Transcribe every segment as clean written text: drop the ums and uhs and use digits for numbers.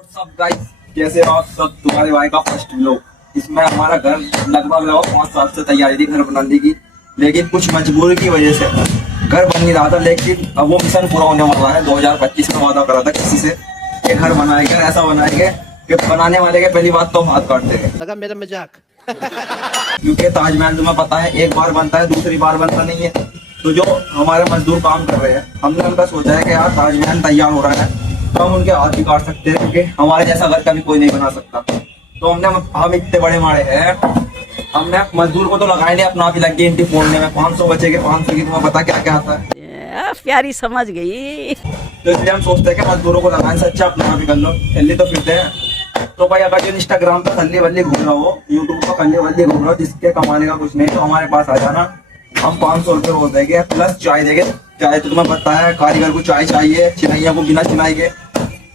सब गाइस कैसे हो आप सब। तुम्हारे भाई का फर्स्ट व्लॉग। इसमें हमारा घर लगभग 5 साल से तैयारी थी घर बनाने की, लेकिन कुछ मजबूरी की वजह से घर बन नहीं रहा था। लेकिन अब वो मिशन पूरा होने वाला है। 2025 में वादा करा था किसी से कि घर बनाएंगे, ऐसा बनाएंगे कि बनाने वाले के पहली बात तो हाथ काट देंगे। लगा मेरा मजाक। क्योंकि ताजमहल तुम्हें पता है एक बार बनता है, दूसरी बार बनता नहीं है। तो जो हमारे मजदूर काम कर रहे हैं, हमने उनका सोचा है कि यार ताजमहल तैयार हो रहा है तो हम उनके हाथ भी काट सकते हैं, क्योंकि हमारे जैसा घर कभी कोई नहीं बना सकता। तो हम इतने बड़े मारे हैं, हमने मजदूर को तो लगाए नहीं, अपना भी लग गए इंटी फोड़ने में। 500 बचे के 500 की तुम्हें पता क्या क्या आता है। प्यारी समझ गई। तो इसलिए हम सोचते हैं कि मजदूरों को लगाने से अच्छा अपना भी कर लो। खल्ली तो फिरते हैं। तो भाई अगर जो इंस्टाग्राम पे खल्ली वल्ली घूम रहा हो, यूट्यूब पर खल्ली वल्ली घूम रहा हो, जिसके कमाने का कुछ नहीं, तो हमारे पास आ जाना। हम 500 रुपये रोज देंगे, प्लस चाय देंगे। चाय तो तुम्हें पता है कारीगर को चाय चाहिए, चिनैया को बिना चिनाई के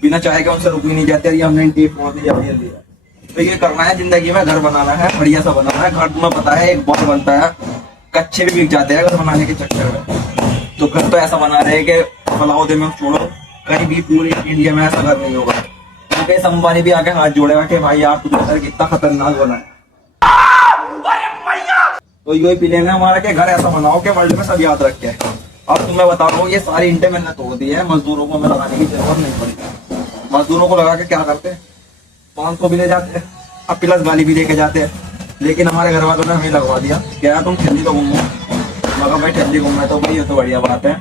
बिना चाय के उनसे रुक ही नहीं जाते। ये हमने इंटी फोड़ दिया। तो ये करना है जिंदगी में, घर बनाना है, बढ़िया सा बनाना है। घर तुम्हें पता है एक बार बनता है, कच्चे भी बिक जाते हैं घर बनाने के चक्कर में। तो घर तो ऐसा बना रहे कि फलाउदे में छोड़ो, कहीं भी पूरी इंडिया में ऐसा घर नहीं होगा। मुकेश अंबानी भी आके हाथ जोड़ेगा कि भाई आप तुम्हारा कितना खतरनाक बना है। तो यही प्लान है हमारा कि घर ऐसा बनाओ कि वर्ल्ड में सब याद रखे। अब तुम्हें बता रहा हूँ ये सारी इंटे मैंने तोड़ दी है, मजदूरों को हमें लगाने की जरूरत नहीं पड़ी। मजदूरों को लगा के क्या करते हैं, 500 भी ले जाते हैं, अब प्लस गाली भी लेके जाते हैं। लेकिन हमारे घर वालों ने हमें लगवा दिया, क्या तुम ठंडी तो घूमो। मगर भाई ठंडी घूमना तो भाई ये तो बढ़िया बात है,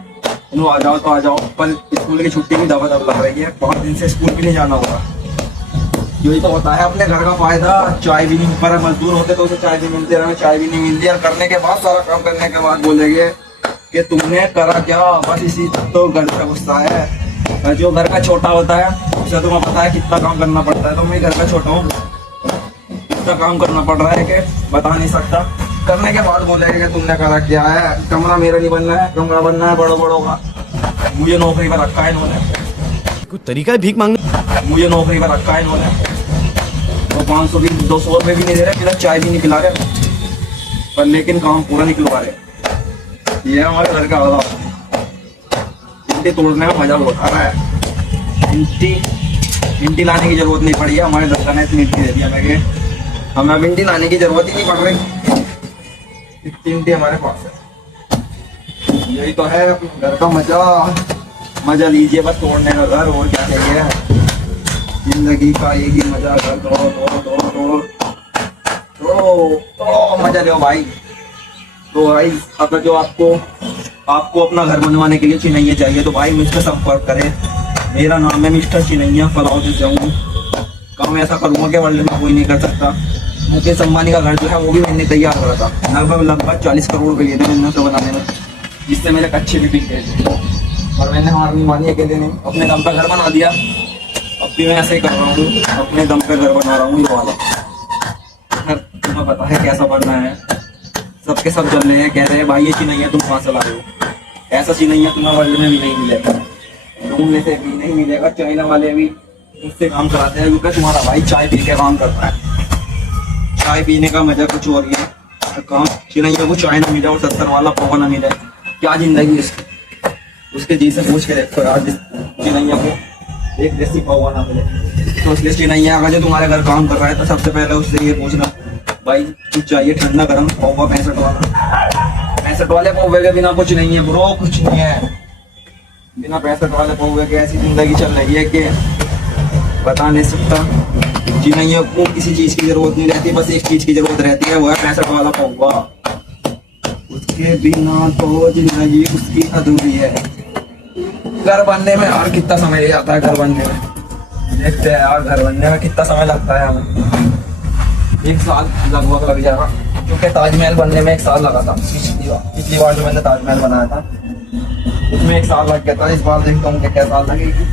तुम आ जाओ तो आ जाओ। पर स्कूल की छुट्टी भी दबा दब लग रही है, 5 दिन से स्कूल भी नहीं जाना होगा। यही तो होता है अपने घर का फायदा। चाय भी नहीं, पर मजदूर होते तो उसे चाय भी मिलती है, चाय भी नहीं मिलती। और करने के बाद, सारा काम करने के बाद बोलेंगे कि तुमने करा क्या। बस इसी तो घर का गुस्सा है। जो घर का छोटा होता है उसे तुम्हें पता है कितना काम करना पड़ता है। तो मैं घर का छोटा हूँ, इतना काम करना पड़ रहा है कि बता नहीं सकता। करने के बाद बोलेंगे कि तुमने करा क्या है। कमरा मेरा नहीं बनना है, कमरा बनना है बड़ों बड़ों का। मुझे नौकरी पर रखा है इन्होंने, कुछ तरीका है भीख मांगने। मुझे नौकरी पर रखा है इन्होंने। तो 500 भी 200 रुपये भी नहीं दे रहे, फिर चाय भी नहीं पिला रहे, पर लेकिन काम पूरा निकलवा रहे। ये हमारे घर का हालात। इंटी तोड़ने में मजा बहुत आ रहा है। इंटी लाने की जरूरत नहीं पड़ी है, हमारे दरगाह ने इतनी इंटी दे दिया हमें, हमें अब इंटी लाने की जरूरत ही नहीं पड़ रही। इतनी इंटी हमारे पास है। यही तो है घर का मजा लीजिए बस तोड़ने का घर, और क्या चाहिए। जिंदगी का एक ही मजा, घर तोड़ो तोड़ो तोड़ो तोड़ो तोड़ो तो मजा लो भाई। तो भाई अगर जो आपको अपना घर बनवाने के लिए चिनैया चाहिए तो भाई मुझसे संपर्क करें। मेरा नाम है मिस्टर चिनैया। फलाओ से जाऊँ काम ऐसा करूँगा कि वर्ल्ड में कोई नहीं कर सकता। मुकेश अंबानी का घर जो है वो भी मैंने तैयार करा था, लगभग 40 करोड़ रुपये लिए थे मैंने उसे बनाने में, जिससे मेरे कच्चे भी बिक गए थे। और मैंने हार नहीं मानी अकेले ने, अपने दम पर घर बना दिया। अब भी मैं ऐसे ही कर रहा हूँ, अपने दम पे घर बना रहा हूँ। ये वाला घर तुम्हें पता है कैसा बनना है। सबके सब जल रहे हैं, कह रहे हैं भाई ये चिनैया तुम कहाँ से ला रहे हो। ऐसा चिनैया तुम्हें वर्ल्ड में भी नहीं मिलेगा, ढूंढने से भी नहीं मिलेगा। चाइना वाले भी मुझसे काम कराते हैं, क्योंकि तुम्हारा भाई चाय पी के काम करता है। चाय पीने का मजा कुछ और ही है। काम चिनैया को चाय ना मिले और 70 वाला पौवा ना मिले, क्या जिंदगी उसकी। उसके जी से पूछ के देखो यार, चिनैया को एक देसी पौवा ना मिले। तो इसलिए चिनैया अगर जो तुम्हारे घर काम कर रहा है तो सबसे पहले उससे ये पूछना, भाई कुछ चाहिए ठंडा गर्म पौवा 65 वाला। 65 वाले पौवे के बिना कुछ नहीं है ब्रो, कुछ नहीं है। बिना 65 वाले पौवे के ऐसी जिंदगी चल रही है कि बता नहीं सकता। चिनैया को किसी चीज की जरूरत नहीं रहती, बस एक चीज की जरूरत रहती है, वो है 65 वाला पौवा। उसके बिना तो जिंदगी उसकी अधूरी है। घर बनने में यार कितना समय लग जाता है, घर बनने में देखते हैं यार, घर बनने में कितना समय लगता है हमें। 1 साल लगभग लग जाएगा, क्योंकि ताजमहल बनने में 1 साल लगा था। पिछली बार जो मैंने ताजमहल बनाया था उसमें 1 साल लग गया था। इस बार देखता हूँ क्या साल लगेगी।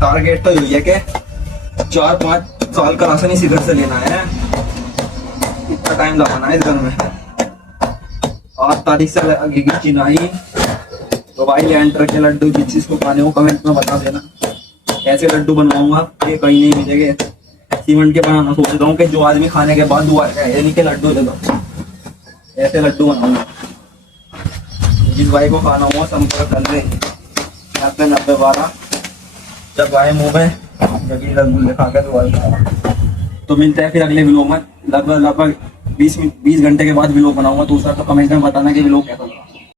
टारगेट तो यही है कि 4-5 साल का राशन इसी घर से लेना है। इतना टाइम लगाना है इस घर में। 8 तारीख से लगेगी चिनाई। तो भाई लेंटर के लड्डू जिस चीज को खाने हो कमेंट में बता देना। ऐसे लड्डू बनवाऊंगा ये कहीं नहीं मिलेंगे। सीमेंट के बनाना सोच रहा हूँ कि जो आदमी खाने के बाद दुआ यानी के लड्डू दे दो, ऐसे लड्डू बनाऊंगा। जिस भाई को खाना हुआ संपर्क कर ले 90-12। जब आए मुंह में जबकि रसगुल्ले खा के दोबारा। तो मिलते हैं फिर अगले व्लॉग में। लगभग 20 घंटे के बाद व्लॉग बनाऊंगा, तो उस तो कमेंट में बताना कि व्लॉग कैसा लगा।